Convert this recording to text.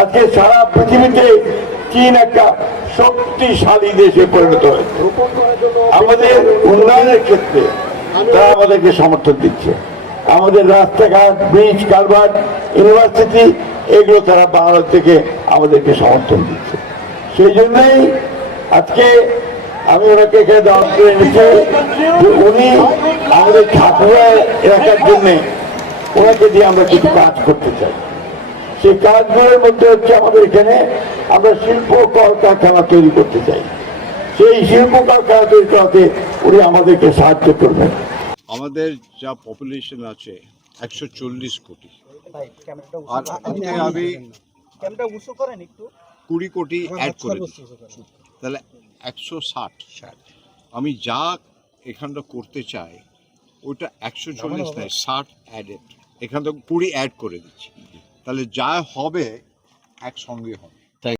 আজকে সারা পৃথিবীতে চীন একটা শক্তিশালী দেশে পরিণত হয়েছে। আমাদের উন্নয়নের ক্ষেত্রে তারা আমাদেরকে সমর্থন দিচ্ছে। আমাদের রাস্তাঘাট, ব্রিজ, কালভার্ট, ইউনিভার্সিটি এগুলো তারা বাংলাদেশ থেকে আমাদেরকে সমর্থন দিচ্ছে। সেই জন্যই আজকে আমি ওনাকে এখানে দাওয়াত করে এনেছি যে উনি আমাদের ঠাকুরা এলাকার জন্য ওনাকে দিয়ে আমরা কিছু কাজ করতে চাই। সেই কাজগুলোর মধ্যে হচ্ছে আমাদের এখানে আমরা শিল্প কলকারখানা তৈরি করতে চাই। সেই শিল্প কলকারখানা তৈরি করাতে উনি আমাদেরকে সাহায্য করবেন। আমাদের যা পপুলেশন আছে 140 কোটি, আর আমি 20 কোটি অ্যাড করে দিই, তাহলে 160। আমি যা এখানটা করতে চাই ওটা 140 নয়, 60 অ্যাডেড, এখান থেকে 20 অ্যাড করে দিচ্ছি, তাহলে যা হবে একসঙ্গে হবে।